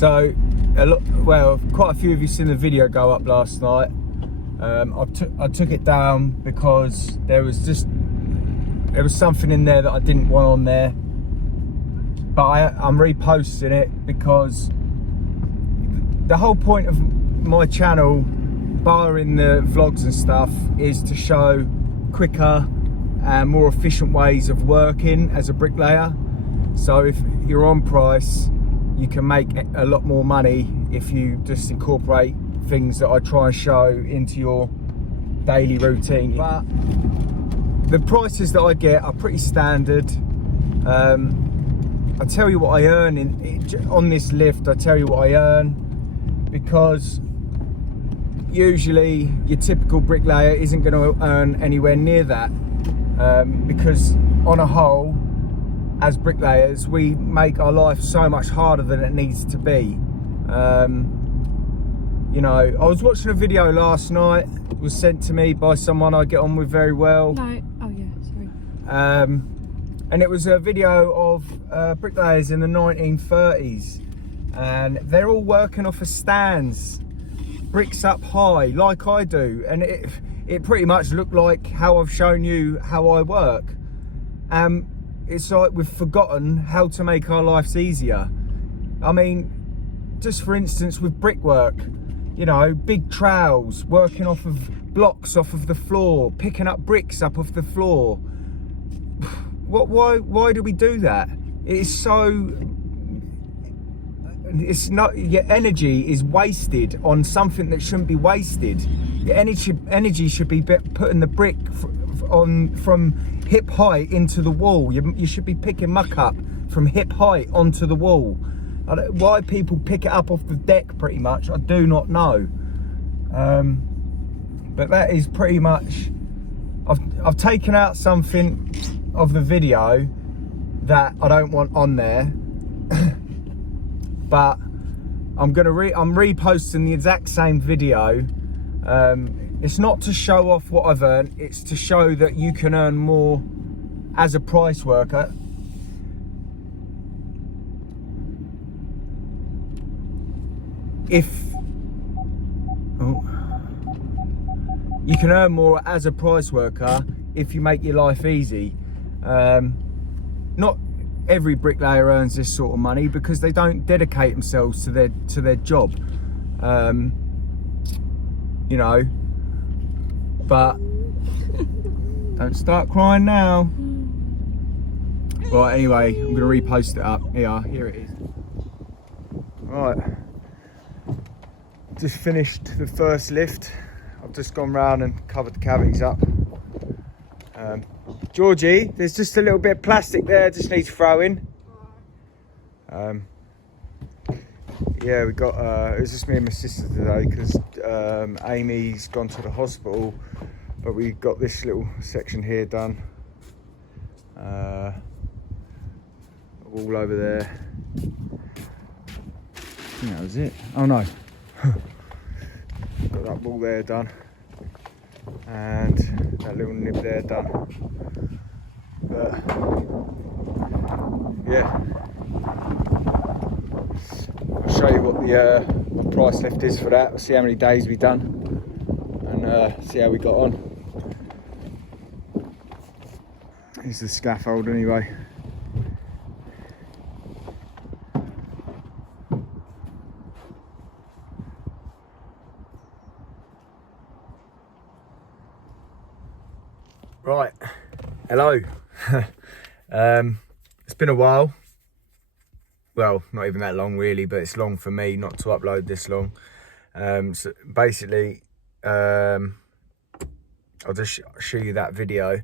So, quite a few of you seen the video go up last night. I took it down because there was something in there that I didn't want on there. But I'm reposting it because the whole point of my channel, barring the vlogs and stuff, is to show quicker and more efficient ways of working as a bricklayer. So if you're on price, you can make a lot more money if you just incorporate things that I try and show into your daily routine. But the prices that I get are pretty standard. I tell you what I earn on this lift. I tell you what I earn, because usually your typical bricklayer isn't going to earn anywhere near that, because on a whole, as bricklayers, we make our life so much harder than it needs to be. You know, I was watching a video last night. It was sent to me by someone I get on with very well. No, oh yeah, sorry. And it was a video of bricklayers in the 1930s, and they're all working off of stands, bricks up high, like I do, and it pretty much looked like how I've shown you how I work. It's like we've forgotten how to make our lives easier. I mean, just for instance, with brickwork, you know, big trowels, working off of blocks off of the floor, picking up bricks up off the floor. Why do we do that? It's not, your energy is wasted on something that shouldn't be wasted. Your energy should be putting the brick from hip height into the wall. You should be picking muck up from hip height onto the wall. Why people pick it up off the deck, pretty much, I do not know. But that is pretty much, I've taken out something of the video that I don't want on there, but I'm reposting the exact same video. It's not to show off what I've earned, it's to show that you can earn more as a price worker. You can earn more as a price worker if you make your life easy. Not every bricklayer earns this sort of money because they don't dedicate themselves to their job. You know, but don't start crying now. Right, anyway, I'm gonna repost it up. Here it is. Right, just finished the first lift. I've just gone round and covered the cavities up. Georgie, there's just a little bit of plastic there, just needs throwing. Yeah, we got, it was just me and my sister today because Amy's gone to the hospital, but we got this little section here done. All over there. I think that was it. Oh no. Got that wall there done. And that little nib there done. But yeah, I'll show you what the price lift is for that. We'll see how many days we've done and see how we got on. Here's the scaffold anyway. Right, hello. It's been a while. Well, not even that long really, but it's long for me not to upload this long. So basically, I'll just show you that video.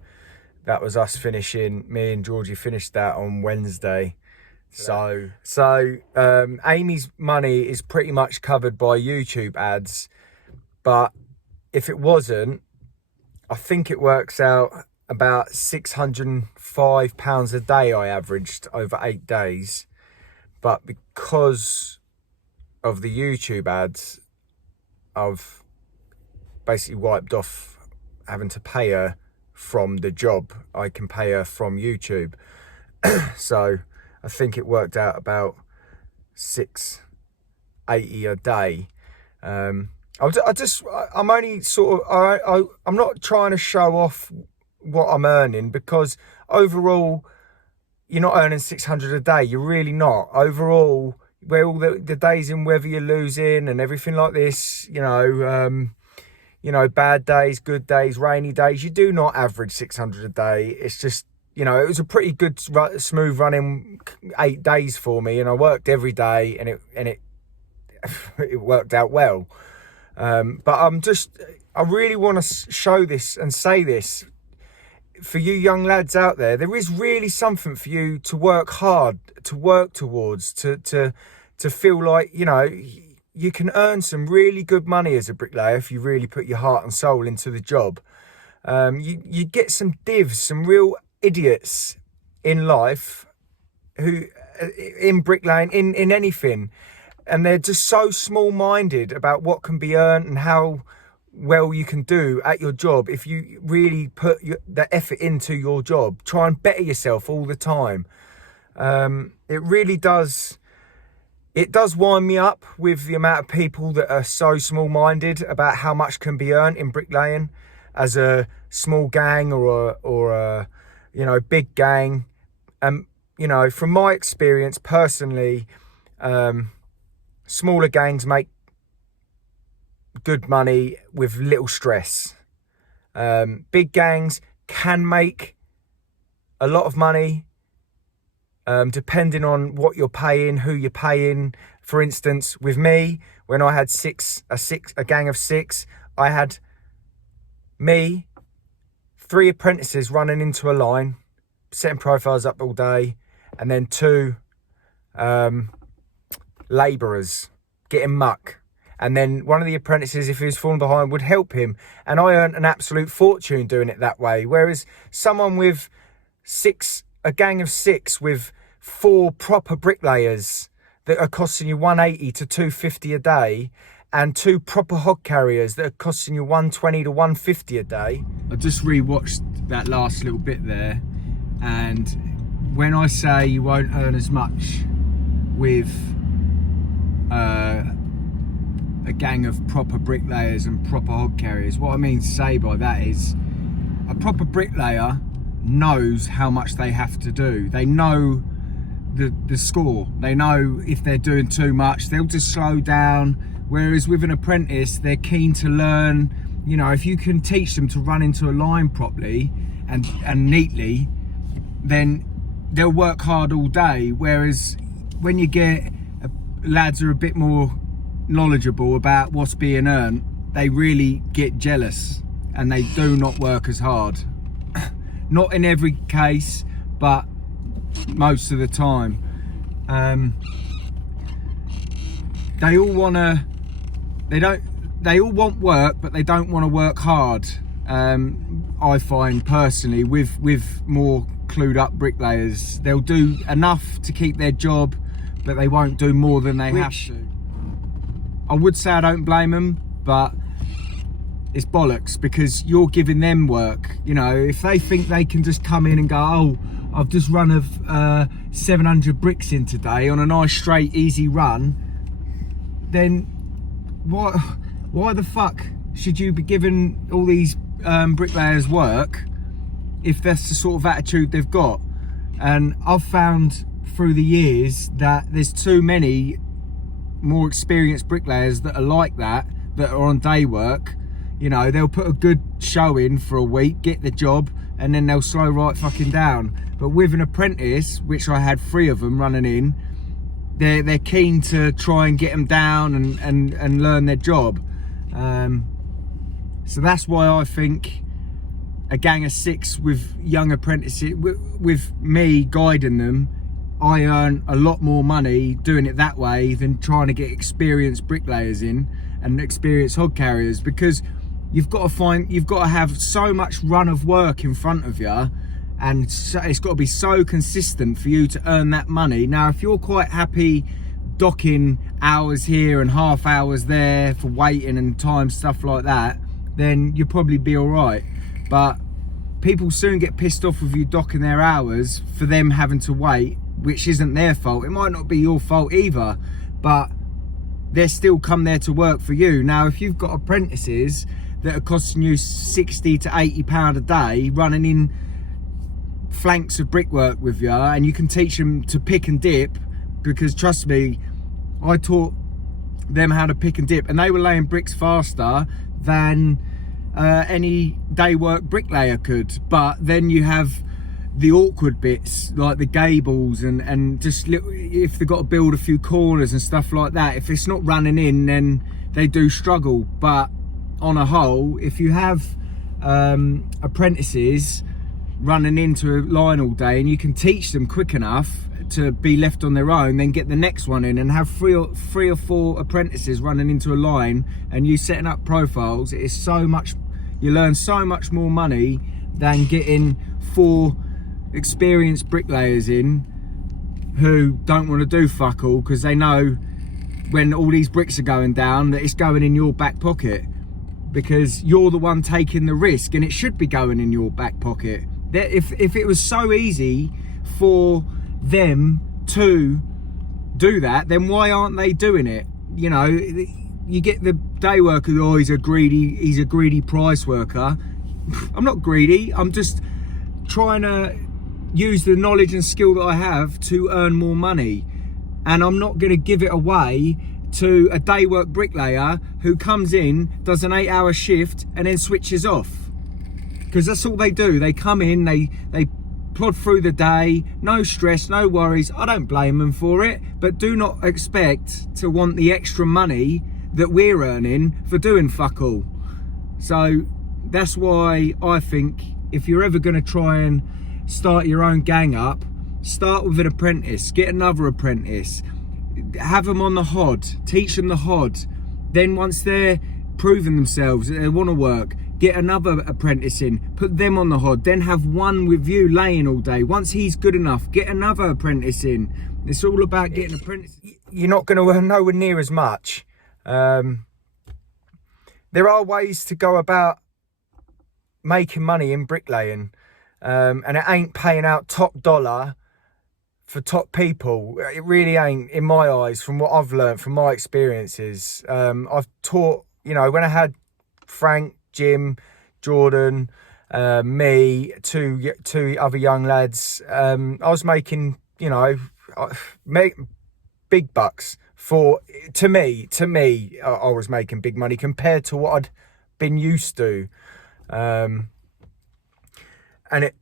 That was us finishing, me and Georgie finished that on Wednesday. So Amy's money is pretty much covered by YouTube ads, but if it wasn't, I think it works out about £605 a day I averaged over 8 days. But because of the YouTube ads, I've basically wiped off having to pay her from the job. I can pay her from YouTube. So I think it worked out about 80 a day. I'm only sort of, I'm not trying to show off what I'm earning, because overall, you're not earning 600 a day. You're really not. Overall, where all the days in weather you're losing and everything like this, bad days, good days, rainy days, you do not average 600 a day. It's just, it was a pretty good, smooth running 8 days for me, and I worked every day, and it it worked out well. But I really want to show this and say this for you young lads out there. There is really something for you to work hard, to work towards, to feel like, you can earn some really good money as a bricklayer if you really put your heart and soul into the job. You get some divs, some real idiots in life who, in bricklaying, in anything, and they're just so small-minded about what can be earned and how well you can do at your job if you really put the effort into your job. Try and better yourself all the time. It really does. It does wind me up with the amount of people that are so small-minded about how much can be earned in bricklaying as a small gang or a big gang. From my experience personally, smaller gangs make good money with little stress. Big gangs can make a lot of money, depending on what you're paying, who you're paying. For instance, with me, when I had a gang of 6, I had me, 3 apprentices running into a line, setting profiles up all day, and then 2 labourers getting muck. And then one of the apprentices, if he was falling behind, would help him. And I earned an absolute fortune doing it that way. Whereas someone with a gang of 6 with 4 proper bricklayers that are costing you 180 to 250 a day, and 2 proper hog carriers that are costing you 120 to 150 a day. I just rewatched that last little bit there, and when I say you won't earn as much with a gang of proper bricklayers and proper hog carriers, what I mean to say by that is a proper bricklayer knows how much they have to do. They know the score. They know if they're doing too much, they'll just slow down. Whereas with an apprentice, they're keen to learn. If you can teach them to run into a line properly and neatly, then they'll work hard all day. Whereas when you get lads who are a bit more knowledgeable about what's being earned, they really get jealous and they do not work as hard. Not in every case, but most of the time. They all want work, but they don't want to work hard. I find personally with more clued up bricklayers, they'll do enough to keep their job, but they won't do more than they have to. I would say I don't blame them, but it's bollocks, because you're giving them work. If they think they can just come in and go, oh, I've just run 700 bricks in today on a nice straight easy run, then why the fuck should you be giving all these bricklayers work if that's the sort of attitude they've got? And I've found through the years that there's too many more experienced bricklayers that are like that are on day work. They'll put a good show in for a week, get the job, and then they'll slow right fucking down. But with an apprentice, which I had 3 of them running in, they're keen to try and get them down and learn their job. So that's why I think a gang of 6 with young apprentices, with me guiding them, I earn a lot more money doing it that way than trying to get experienced bricklayers in and experienced hog carriers, because you've got to have so much run of work in front of you, and it's got to be so consistent for you to earn that money. Now, if you're quite happy docking hours here and half hours there for waiting and time, stuff like that, then you'll probably be all right. But people soon get pissed off with you docking their hours for them having to wait, which isn't their fault. It might not be your fault either, but they still come there to work for you. Now, if you've got apprentices that are costing you 60 to 80 pound a day running in flanks of brickwork with you, and you can teach them to pick and dip, because trust me, I taught them how to pick and dip, and they were laying bricks faster than any day work bricklayer could. But then you have the awkward bits like the gables and just if they've got to build a few corners and stuff like that, if it's not running in, then they do struggle. But on a whole, if you have apprentices running into a line all day and you can teach them quick enough to be left on their own, then get the next one in and have three or four apprentices running into a line, and you setting up profiles, it is so much, you learn so much more money than getting 4 experienced bricklayers in who don't want to do fuck all, because they know when all these bricks are going down that it's going in your back pocket, because you're the one taking the risk, and it should be going in your back pocket. If it was so easy for them to do that, then why aren't they doing it? You know, you get the day worker, oh, he's a greedy price worker. I'm not greedy, I'm just trying to use the knowledge and skill that I have to earn more money, and I'm not going to give it away to a day work bricklayer who comes in, does an 8-hour shift and then switches off, because that's all they do. They come in, they plod through the day, no stress, no worries. I don't blame them for it, but do not expect to want the extra money that we're earning for doing fuck all. So that's why I think if you're ever going to try and start your own gang up, start with an apprentice, get another apprentice, have them on the hod, teach them the hod. Then once they're proven themselves, they want to work, get another apprentice in, put them on the hod, then have one with you laying all day. Once he's good enough, get another apprentice in. It's all about getting apprentices. You're not going to earn nowhere near as much. There are ways to go about making money in bricklaying, and it ain't paying out top dollar for top people. It really ain't, in my eyes, from what I've learned from my experiences. I've taught, you know, when I had Frank, Jim, Jordan, me, two other young lads, I was making, you know, big bucks. To me, I was making big money compared to what I'd been used to. And it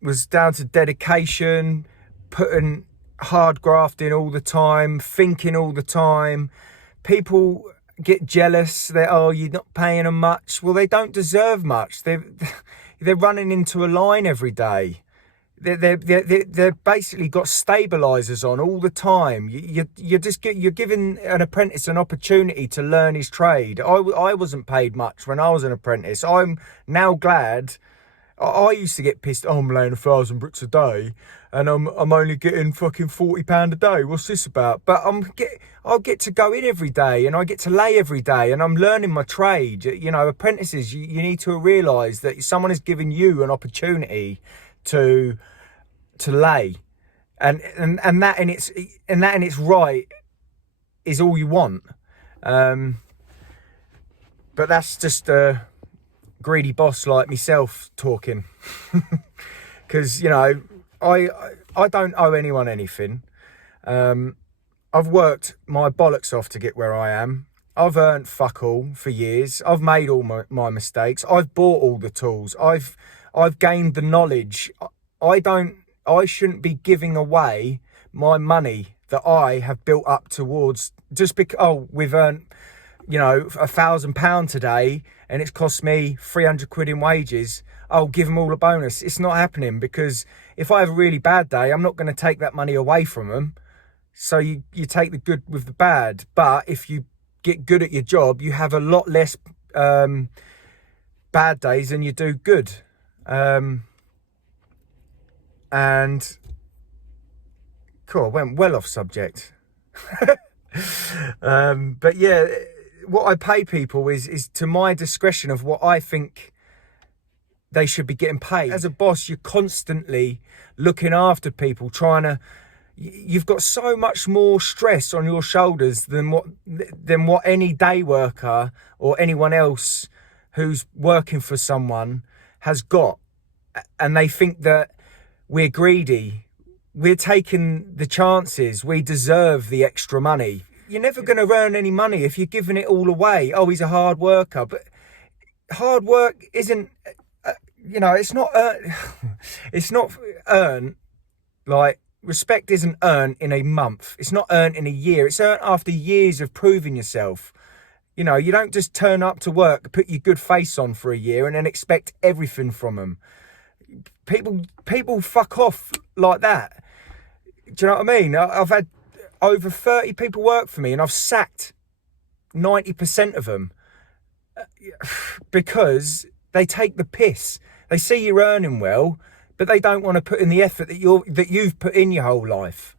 was down to dedication, putting hard graft in all the time, thinking all the time. People get jealous that, oh, you're not paying them much. Well, they don't deserve much. They're running into a line every day. They're basically got stabilizers on all the time. You're giving an apprentice an opportunity to learn his trade. I wasn't paid much when I was an apprentice. I'm now glad. I used to get pissed. Oh, I'm laying 1,000 bricks a day, and I'm only getting fucking £40 a day. What's this about? But I'll get to go in every day, and I get to lay every day, and I'm learning my trade. You know, apprentices, you need to realise that someone is giving you an opportunity to lay, and that in its right is all you want. But that's just a greedy boss like myself talking, because you know I don't owe anyone anything. I've worked my bollocks off to get where I am. I've earned fuck all for years. I've made all my mistakes. I've bought all the tools. I've gained the knowledge. I shouldn't be giving away my money that I have built up towards just because, oh, we've earned, you know, £1,000 today and it's cost me 300 quid in wages. I'll give them all a bonus. It's not happening, because if I have a really bad day, I'm not going to take that money away from them. So you take the good with the bad. But if you get good at your job, you have a lot less bad days than you do good. And cool, I went well off subject. But yeah, what I pay people is to my discretion of what I think they should be getting paid. As a boss, you're constantly looking after people, trying to, you've got so much more stress on your shoulders than what any day worker or anyone else who's working for someone has got. And they think that we're greedy. We're taking the chances. We deserve the extra money. You're never going to earn any money if you're giving it all away. Oh, he's a hard worker. But hard work isn't, it's not it's not earned. Like, respect isn't earned in a month. It's not earned in a year. It's earned after years of proving yourself. You don't just turn up to work, put your good face on for a year and then expect everything from them. People fuck off like that. Do you know what I mean? I've had over 30 people work for me and I've sacked 90% of them because they take the piss. They see you're earning well, but they don't want to put in the effort that you've put in your whole life.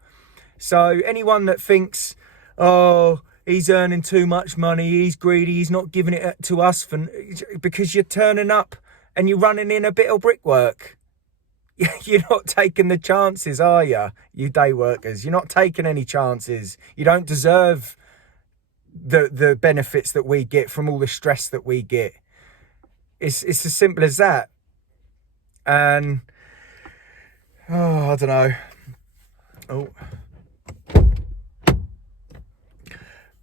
So anyone that thinks, oh, he's earning too much money, he's greedy, he's not giving it to us because you're turning up and you're running in a bit of brickwork. You're not taking the chances, are you? You day workers, you're not taking any chances. You don't deserve the benefits that we get from all the stress that we get. It's as simple as that. And I don't know.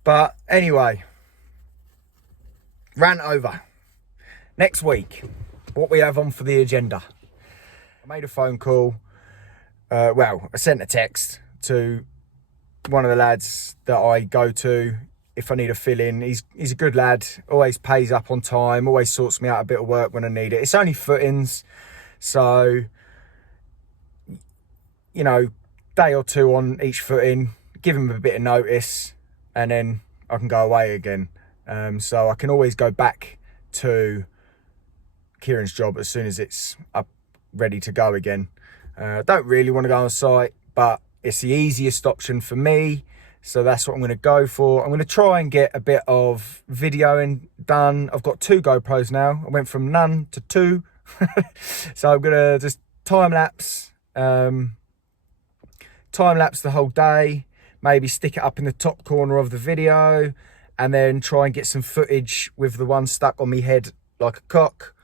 But anyway, rant over. Next week, what we have on for the agenda. I made a phone call. I sent a text to one of the lads that I go to if I need a fill-in. He's a good lad, always pays up on time, always sorts me out a bit of work when I need it. It's only footings, so, day or two on each footing, give him a bit of notice, and then I can go away again. So I can always go back to Kieran's job as soon as it's up, ready to go again. Don't really want to go on site, but it's the easiest option for me, so that's what I'm going to go for. I'm going to try and get a bit of videoing done. I've got 2 GoPros now. I went from none to 2. So I'm going to just time lapse the whole day, maybe stick it up in the top corner of the video, and then try and get some footage with the one stuck on my head like a cock.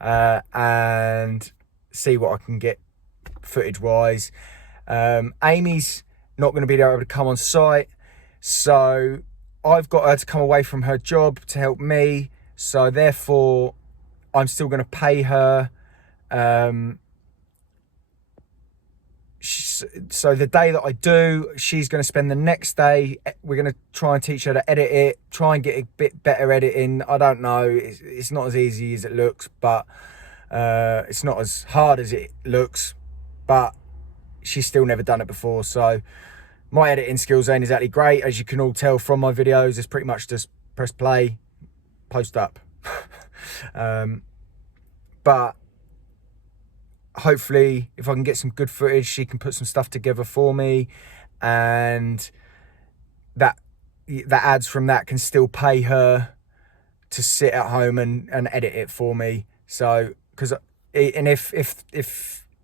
And see what I can get footage wise. Amy's not going to be able to come on site, so I've got her to come away from her job to help me, so therefore I'm still going to pay her. So the day that I do, she's going to spend the next day. We're going to try and teach her to edit it, try and get a bit better editing. I don't know, it's not as easy as it looks, but it's not as hard as it looks, but she's still never done it before. So my editing skills ain't exactly great, as you can all tell from my videos. It's pretty much just press play, post up. But hopefully, if I can get some good footage, she can put some stuff together for me, and that ads from that can still pay her to sit at home and edit it for me. So, if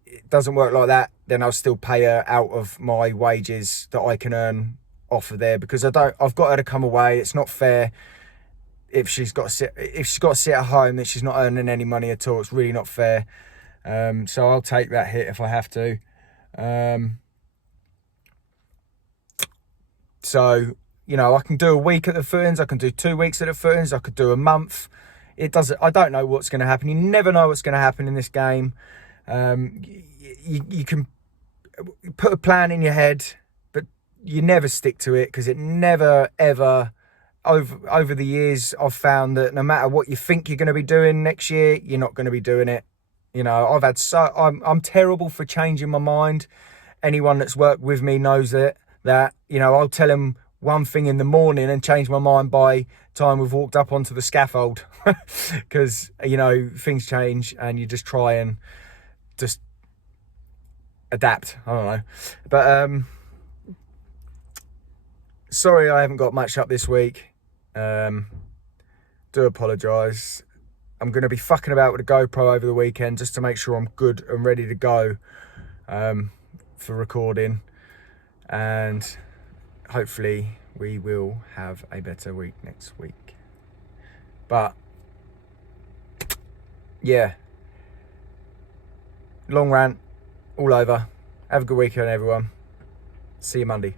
it doesn't work like that, then I'll still pay her out of my wages that I can earn off of there, because I've got her to come away. It's not fair if she's got to sit at home that she's not earning any money at all. It's really not fair. So I'll take that hit if I have to. So, I can do a week at the footings, I can do 2 weeks at the footings, I could do a month. I don't know what's going to happen. You never know what's going to happen in this game. You can put a plan in your head, but you never stick to it, because it never, ever, over the years, I've found that no matter what you think you're going to be doing next year, you're not going to be doing it. I'm terrible for changing my mind. Anyone that's worked with me knows that I'll tell them one thing in the morning and change my mind by time we've walked up onto the scaffold, because things change, and you just try and just adapt. I don't know, but sorry I haven't got much up this week. Do apologise. I'm going to be fucking about with the GoPro over the weekend just to make sure I'm good and ready to go for recording, and hopefully we will have a better week next week. But yeah, long rant all over. Have a good weekend, everyone. See you Monday.